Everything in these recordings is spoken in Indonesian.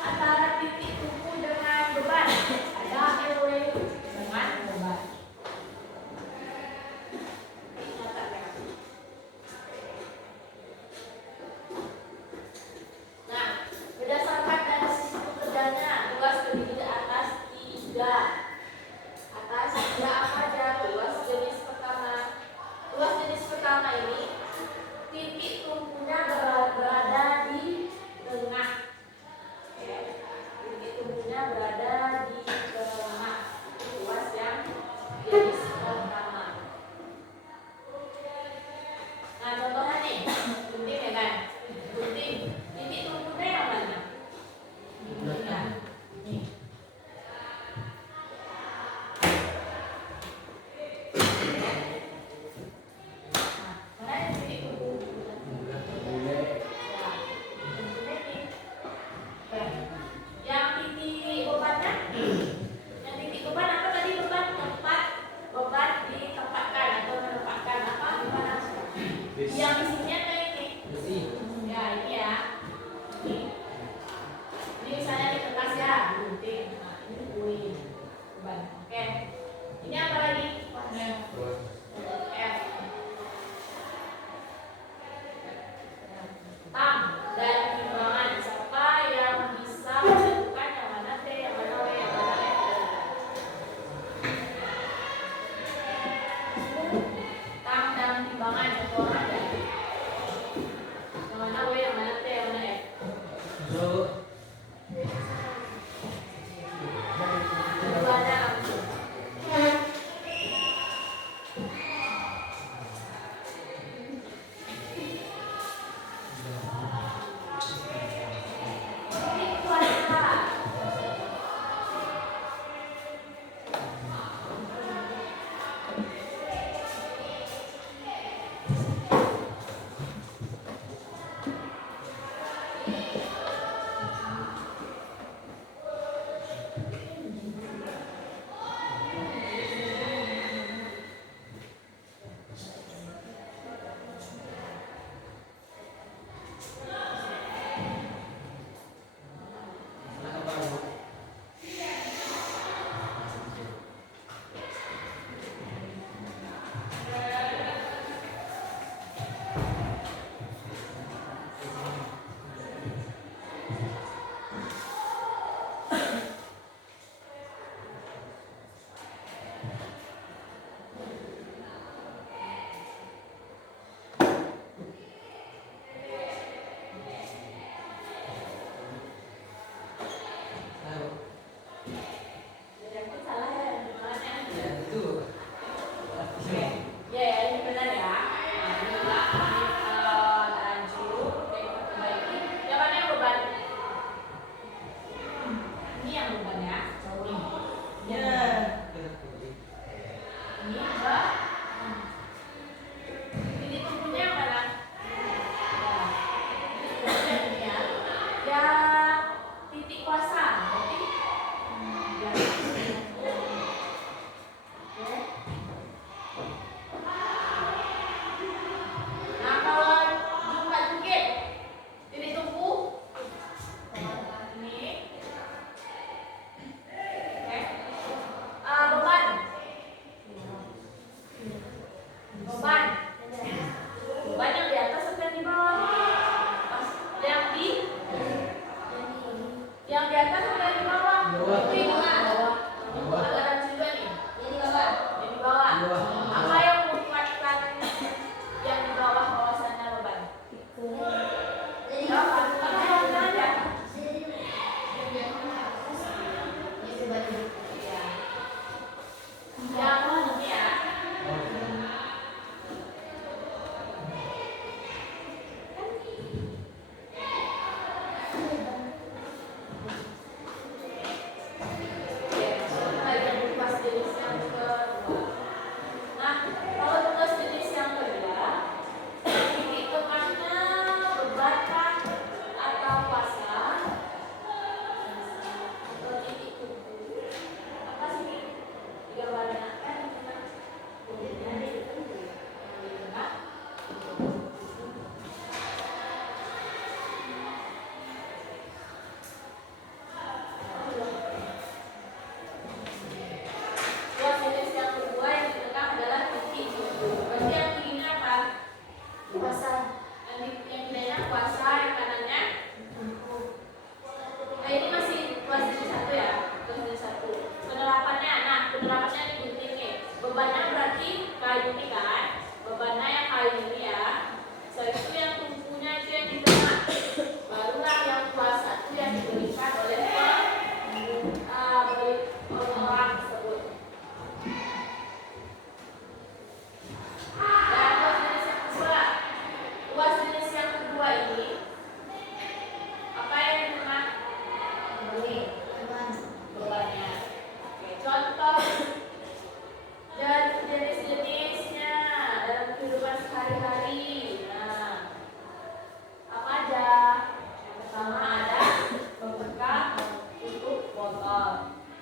Antara titik tumpu dengan beban ada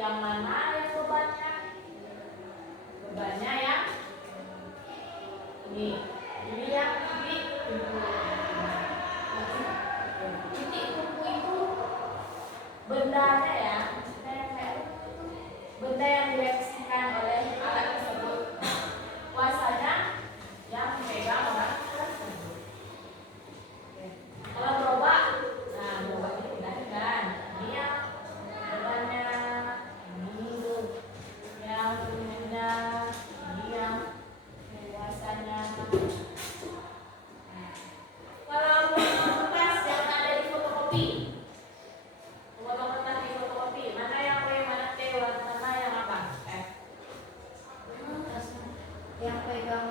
Yang mana yang bebannya? Bebannya yang ini. Ini yang titik tumpu. Titik tumpu itu bendanya ya. Benda yang direaksikan oleh alat tersebut. Kuasanya yang memegang orang tersebut. Kalau gerobak, nah gerobak ini udah kan. Ini yang bebannya ini tuh. Yang ininya ini yang kuasanya. Kalau kertas yang ada di fotokopi, kertas di fotokopi, mana yang W, mana T, mana yang apa? F. Yang pegang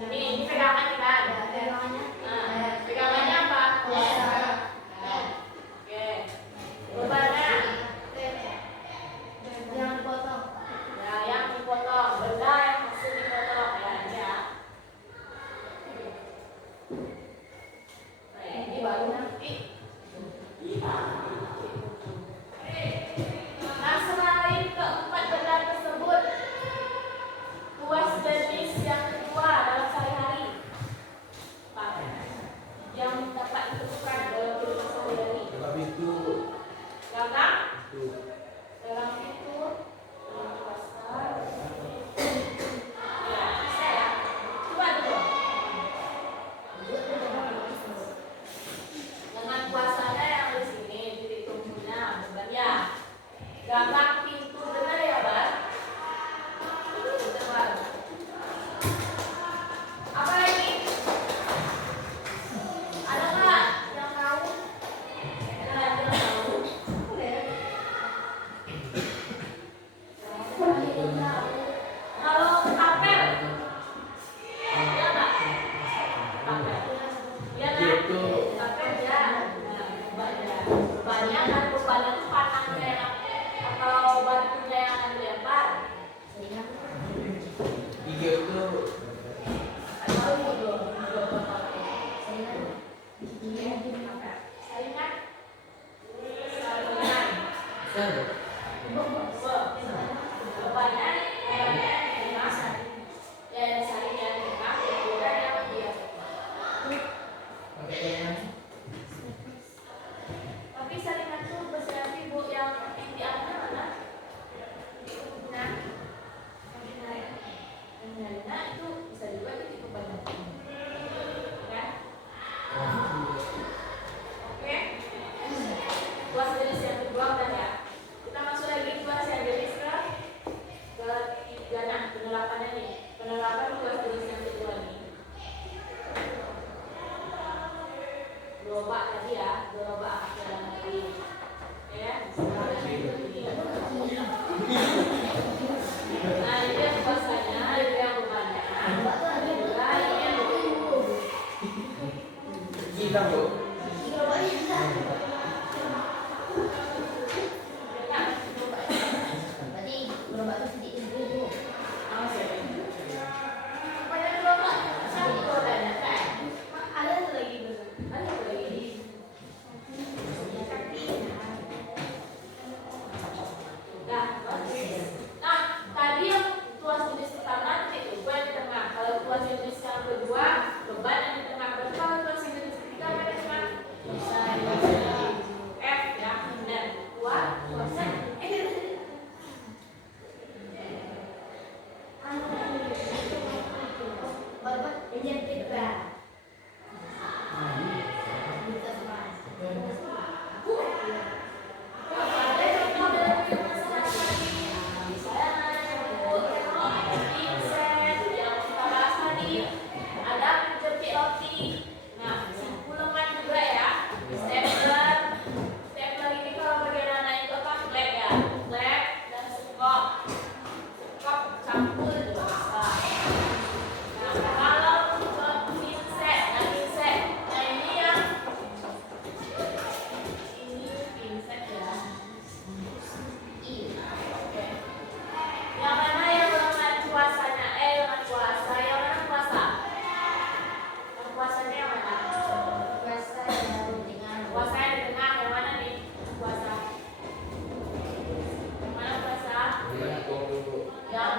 Ini pegangan kan? pegangannya. Pegangannya apa? Kuasa. Oke. Bebannya Yang dipotong. ya yang dipotong, benda yang hasil dipotong ya ini ya. Nah, ini baru nanti. Nah, selain keempat benda tersebut, tuas jenis yang kedua dalam sehari-hari apa? Yang dapat ditemukan dalam kehidupan sehari-hari. Dalam itu Gagang, dalam pintu, dalam pasar. Ya, bisa ya. Coba dulu. Dengan kuasanya yang di sini, titik tumpunya, beban ya. Gagang pintu benar ya, Bang? Benar. Apa lagi? Ada nggak yang tahu? Ada lagi yang tahu? Kalau apel, ya nggak? Apel, ya kan? Apel ya. Nah, bebannya kan bebannya itu panahnya yang atau batunya yang akan dilempar. tiga itu Atau dua. Saringan. Bebannya ya saringan kemudian yang dia. Tapi saringan itu berarti bu yang inti apa mana? Nah,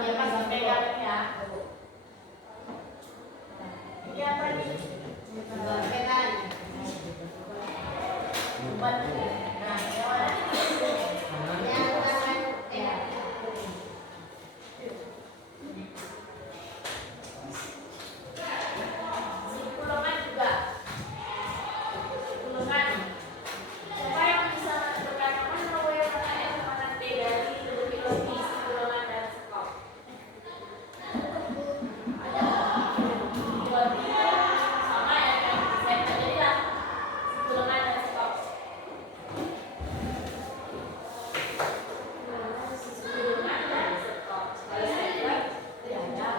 dia pasti pegang ya. Ini apa nih? Pegang. Buat nah, yang mana nih? Yang tangan ya. Kulungan juga. Kulungan. Siapa yang bisa menentukan mana W, mana F, mana T dari lebih-lebih kulungan dan skop? Dua tiga sama ya kan? Saya jadilah kulungan dan skop. Kulungan dan skop. Kalau saya buat ya ada.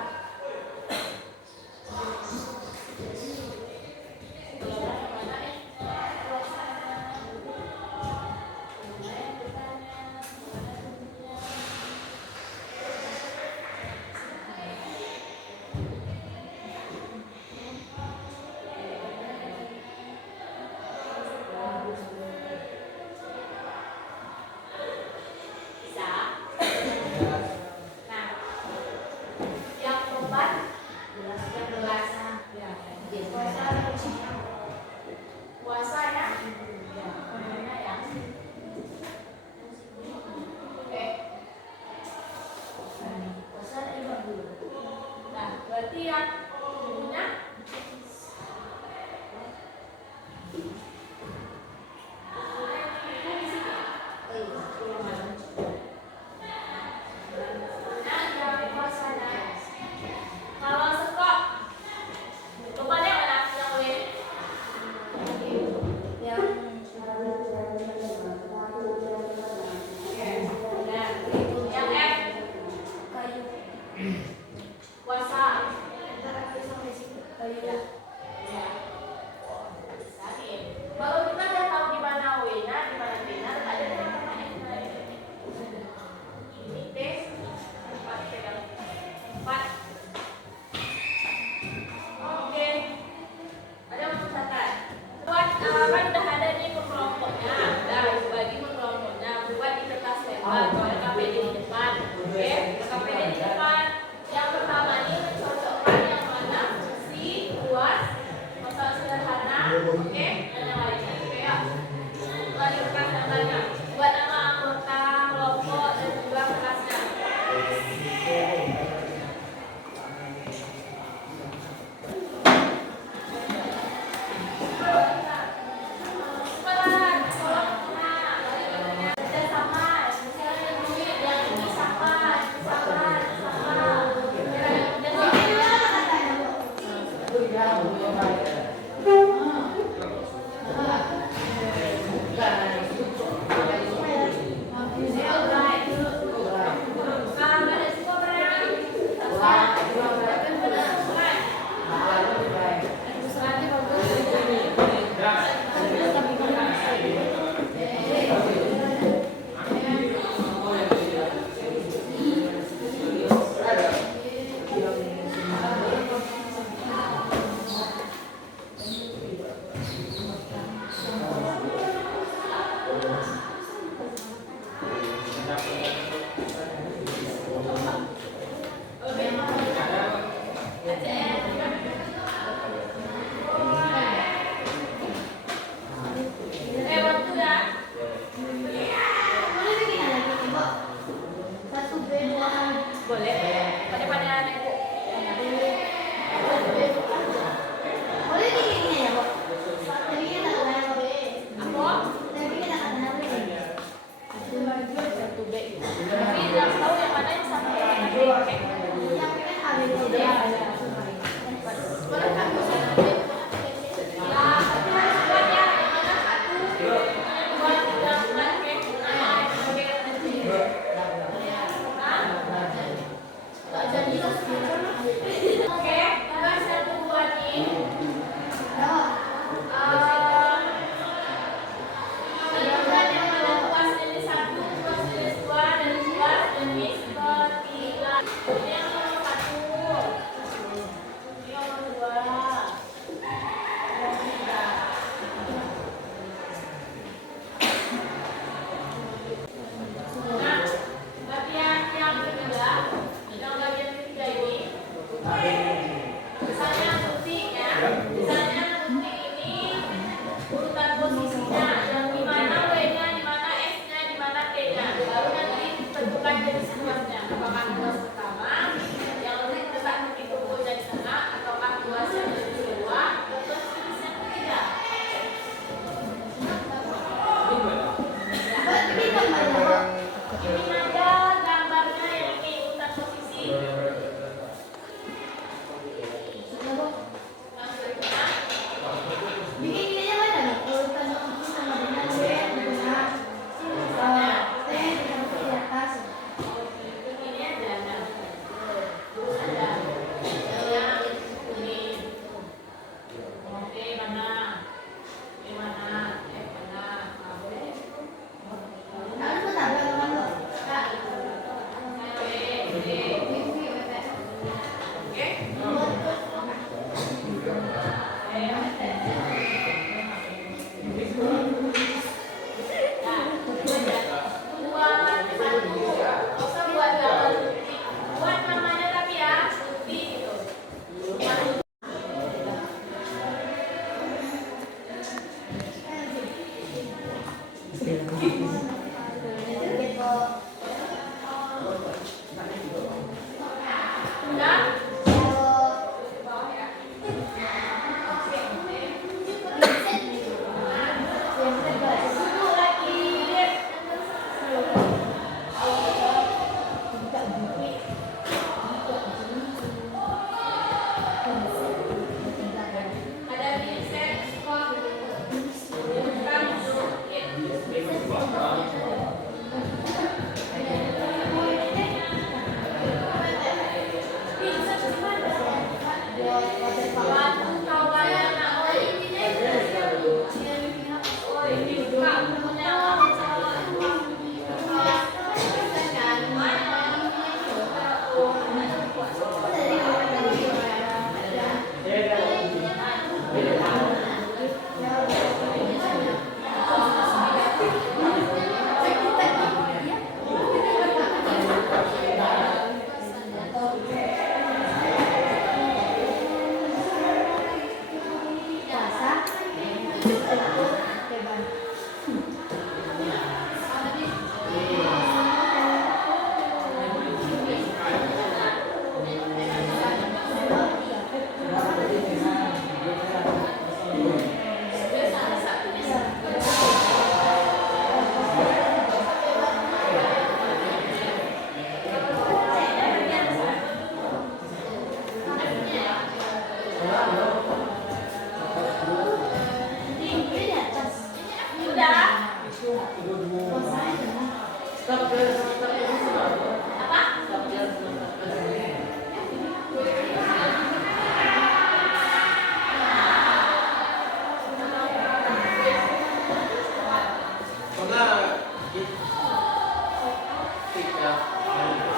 Nah, yang keempat, puasa ya. Mana ya? Oke. Puasa ada lima dulu. Nah, berarti yang punya kalau sekop lupanya mana yang W? Yang Nah, yang F kayu. puasa. Kayu. Ya. Sakit. Kalau kita udah tahu di mana W-nya, di mana T-nya, ada di mana F-nya. Ini T, 4 pegang 4. Oke. Ada yang mau catat. Buat kan udah ada nih pengelompoknya. Udah bagi pengelompoknya. Buat di kertas lebar. Kalau LKPD di depan. Oke. LKPD di depan. Yang pertama nih mencocokkan yang mana fungsi, luas, masalah sederhana. Oke. Dan yang lainnya. Oke ya. Buat di kertas lebarnya. Buat nama anggota kelompok dan juga kelasnya. Waktu ya. Boleh bikin lagi, Mbak. 1B2 Boleh. Pada nengok. boleh bikinnya ya, Mbak. Tapi kita tak ada apa. Apa? Tapi kita tak ada apa. Satu B. Tapi jangan tahu yang mana yang sama yang mana B. Oke. Yang bikin A, B, C, D. Boleh kan? Ya, tapi harus buat ya. Yang mana satu, yang dua, tiga, empat, oke. Tak jadi lah. Oke, tugas yang kedua nih. Menentukan yang mana tugas jenis 1, tugas jenis 2, dan tugas jenis ketiga. Ini yang nomor 1. Ini yang nomor 2. Yang 3. Nah, latihan yang ketiga, yang aja di situasinya. Apakah tuas pertama yang letak di tubuh dan tengah, ataukah tuas yang lebih kedua, atau tuas yang ketiga? Ini gambar apa? Ini ada gambarnya yang ini urutan posisi. Sudah, Bu. Langsung ke tengah. Bikin ininya mana nih? Urutan posisi sama dengan B di tengah. T di atas. Ini ada. Ada. Yang ini. Oke, mana? Ini mana? F mana? Harus menabrak teman lo. Buat namanya tapi ya, putih gitu. Udah? Satu lagi. Ada Vincent, bukan Zukit. Vincent gimana? Waktu kawan anak oi. Oi, buka punya udah. Apa? Karena